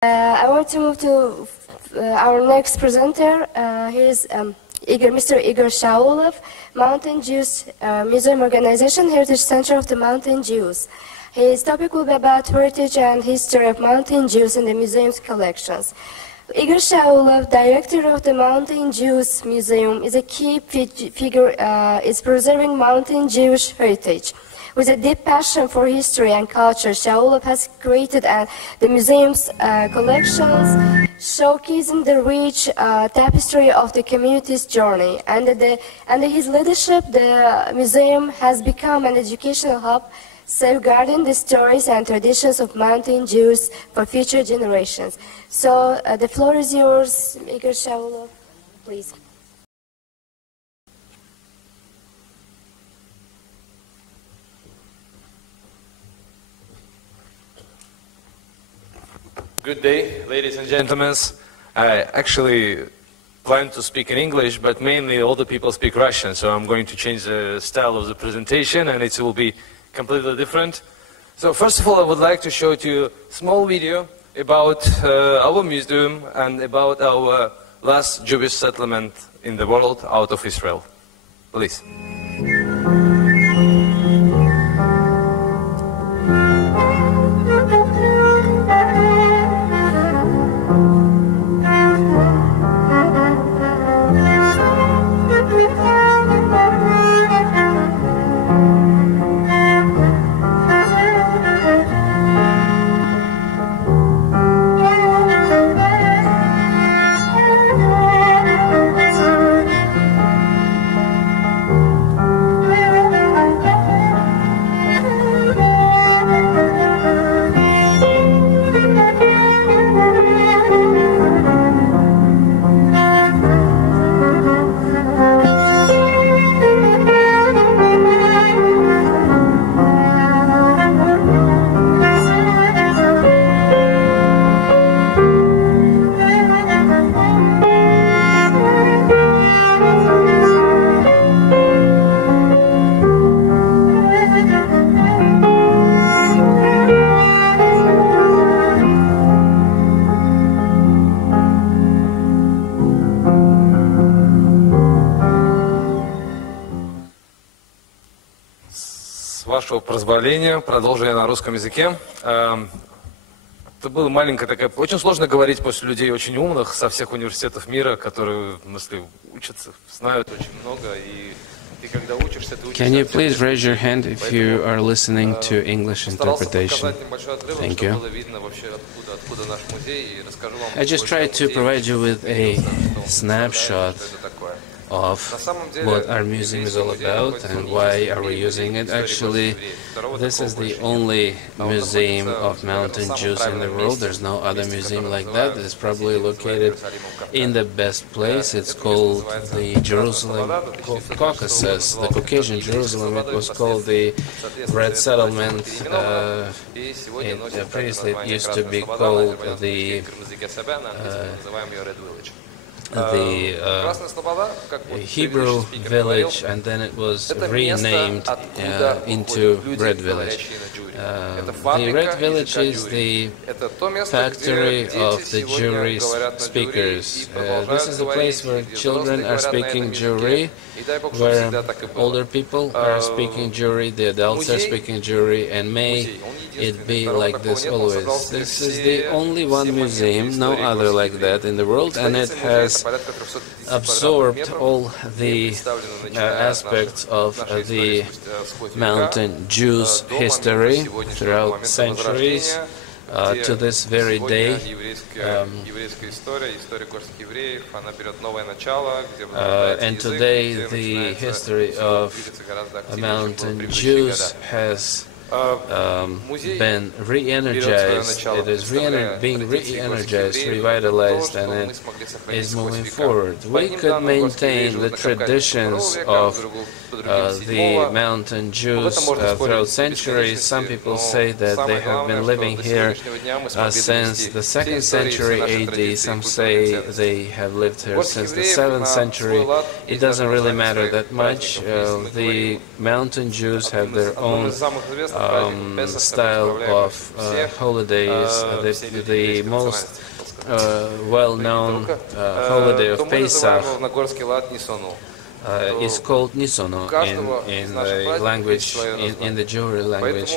I want to move to our next presenter. He is Mr. Igor Shaulov, Mountain Jews Museum Organization, Heritage Center of the Mountain Jews. His topic will be about heritage and history of Mountain Jews in the museum's collections. Igor Shaulov, director of the Mountain Jews Museum, is a key figure in preserving Mountain Jewish heritage. With a deep passion for history and culture, Shaulov has created the museum's collections, showcasing the rich tapestry of the community's journey. Under his leadership, the museum has become an educational hub, safeguarding the stories and traditions of Mountain Jews for future generations. So the floor is yours, Igor Shaulov, please. Good day, ladies and gentlemen. I actually plan to speak in English, but mainly all the people speak Russian, so I'm going to change the style of the presentation, and it will be completely different. So first of all, I would like to show to you a small video about our museum and about our last Jewish settlement in the world out of Israel. Please. Вашего позволения, продолжу я на русском языке. Это была маленькая такая... Очень сложно говорить после людей очень умных со всех университетов мира, которые, в смысле, учатся, знают очень много, и ты когда учишься, ты учишься... Can you please raise your hand if you are listening to English interpretation? Thank you. I just tried to provide you with a snapshot of what our museum is all about and why are we using it. Actually, this is the only museum of Mountain Jews in the world. There's no other museum like that. It's probably located in the best place. It's called the Jerusalem Caucasus, the Caucasian Jerusalem. It was called the Red Settlement. Previously it used to be called the Hebrew village, and then it was renamed into Red Village. The Red Village is the factory of the Jewry speakers. This is the place where children are speaking Jewry, where older people are speaking Jewry, the adults are speaking Jewry, and may it be like this always. This is the only one museum, no other like that in the world, and it has absorbed all the aspects of the Mountain Jews history throughout centuries to this very day. And today the history of Mountain Jews has been re-energized. It is being re-energized, revitalized, and it is moving forward. We could maintain the traditions of the Mountain Jews throughout centuries. Some people say that they have been living here since the 2nd century AD. Some say they have lived here since the 7th century. It doesn't really matter that much. The Mountain Jews have their own style of holidays. The most well-known holiday of Pesach is called Nisono in the language, in the Jewish language,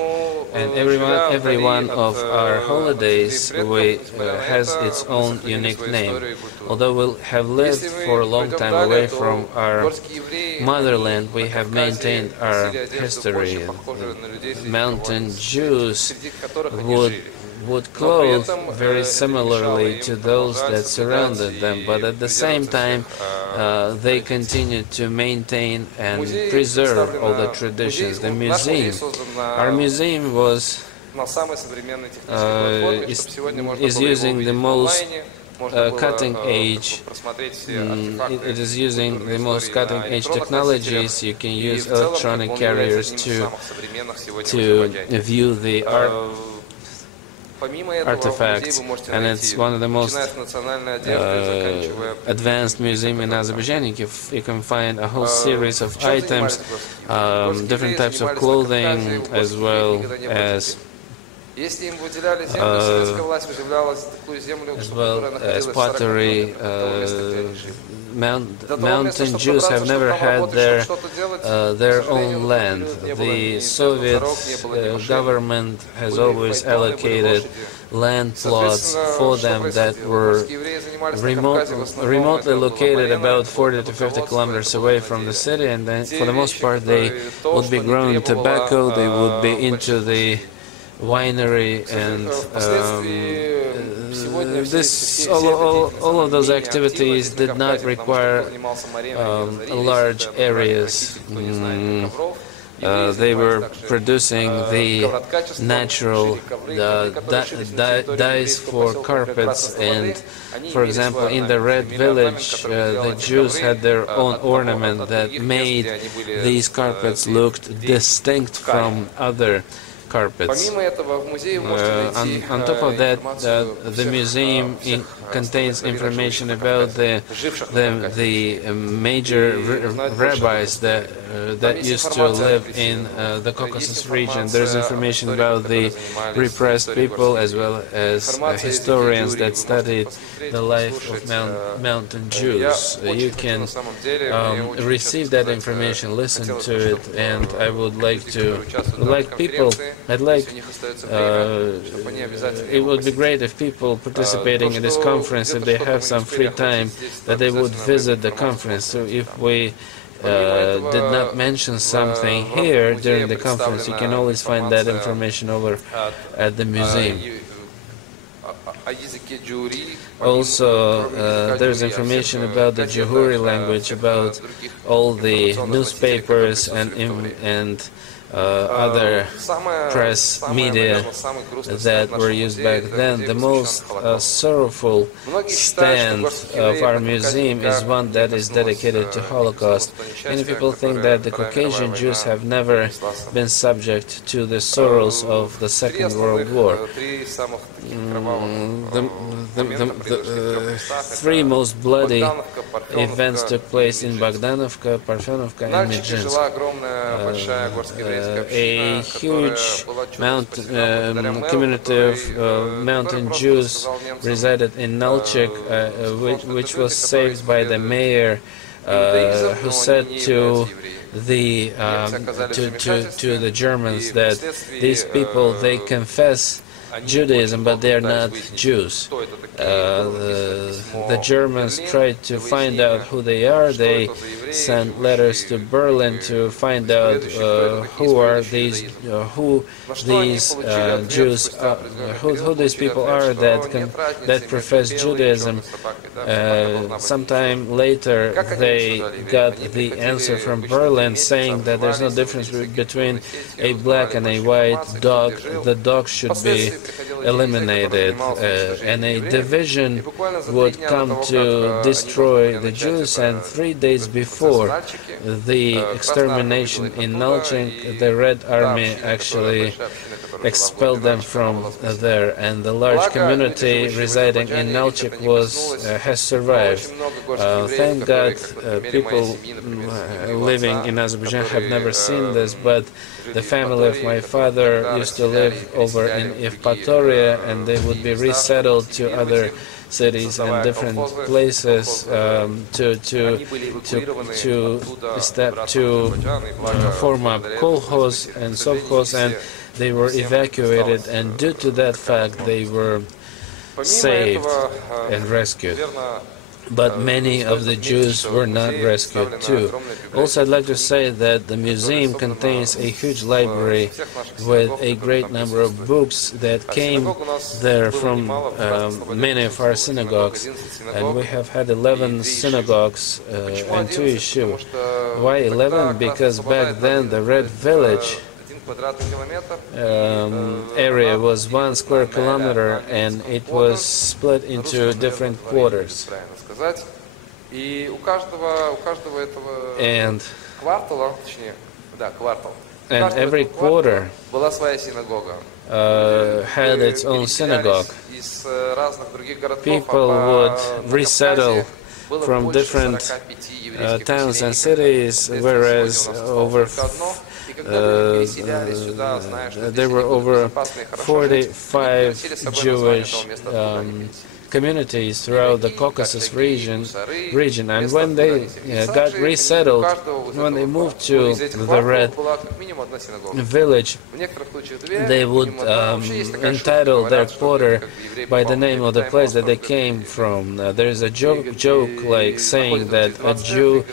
and every one of our holidays has its own unique name. Although we have lived for a long time away from our motherland, we have maintained our history. Mountain Jews would clothe very similarly to those that surrounded them, but at the same time they continued to maintain and preserve all the traditions. The museum, our museum is using the most cutting edge. It is using the most cutting edge technologies. You can use electronic carriers to view the artifacts, and it's one of the most advanced museums in Azerbaijan. You can find a whole series of items, different types of clothing, as well as pottery. Mountain Jews have never had their own land. The Soviet government has always allocated land plots for them that were remotely located about 40 to 50 kilometers away from the city, and then for the most part they would be growing tobacco, they would be into the winery, and all of those activities did not require large areas. They were producing the natural dyes for carpets, and for example in the Red Village the Jews had their own ornament that made these carpets look distinct from other carpets. On top of that, the museum contains information about the major rabbis that used to live in the Caucasus region. There's information about the repressed people, as well as historians that studied the life of mountain Jews. You can receive that information, listen to it, and I would like people. It would be great if people participating in this conference, if they have some free time, that they would visit the conference. So if we did not mention something here during the conference, you can always find that information over at the museum. Also, there's information about the Jehuri language, about all the newspapers and other press media that were used back then. The most sorrowful stand of our museum is one that is dedicated to Holocaust. Many people think that the Caucasian Jews have never been subject to the sorrows of the Second World War. The three most bloody events took place in Bogdanovka, Parfenovka, and Medzhinsk. A huge community of mountain Jews resided in Nalchik, which was saved by the mayor, who said to the Germans that these people, they confess Judaism, but they are not Jews. The Germans tried to find out who they are. They sent letters to Berlin to find out who these Jews are, who these people are that profess Judaism. Sometime later, they got the answer from Berlin saying that there's no difference between a black and a white dog. The dog should be eliminated, and a division would come to destroy the Jews, and 3 days before the extermination in Nalchik, the Red Army actually expelled them from there, and the large community residing in Nalchik has survived. Thank God, people living in Azerbaijan have never seen this, but the family of my father used to live over in Evpatoria, and they would be resettled to other cities and different places to form a kolkhoz and sovkhoz, and they were evacuated, and due to that fact they were saved and rescued. But many of the Jews were not rescued too. Also, I'd like to say that the museum contains a huge library with a great number of books that came there from many of our synagogues, and we have had 11 synagogues and 2 yeshivot. Why 11? Because back then the Red Village area was 1 square kilometer, and it was split into different quarters. And every quarter had its own synagogue. People would resettle from different towns and cities, whereas there were over 45 Jewish communities throughout the Caucasus region, and when they got resettled, when they moved to the Red Village, they would entitle their quarter by the name of the place that they came from. There is a joke like saying that a Jew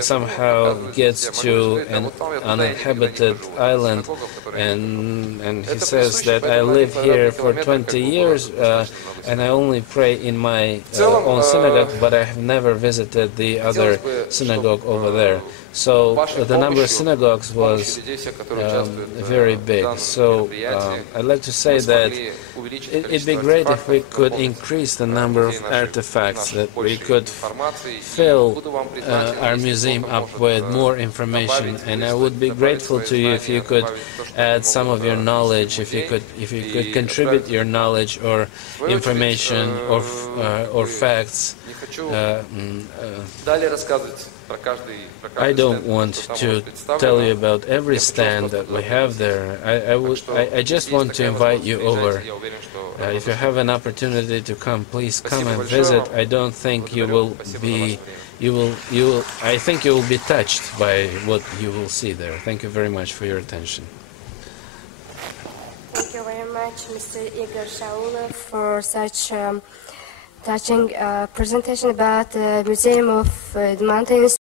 somehow gets to an uninhabited island, and he says that I live here for 20 years and I only pray in my own synagogue, but I have never visited the other synagogue over there. So the number of synagogues was very big. So I'd like to say that it'd be great if we could increase the number of artifacts, that we could fill our museum up with more information, and I would be grateful to you if you could add some of your knowledge, if you could contribute your knowledge or information or facts. I don't want to tell you about every stand that we have there. I just want to invite you over. If you have an opportunity to come, please come and visit. I don't think you will be. I think you will be touched by what you will see there. Thank you very much for your attention. Thank you very much, Mr. Igor Shaulov, for such touching presentation about the Museum of the Mountains.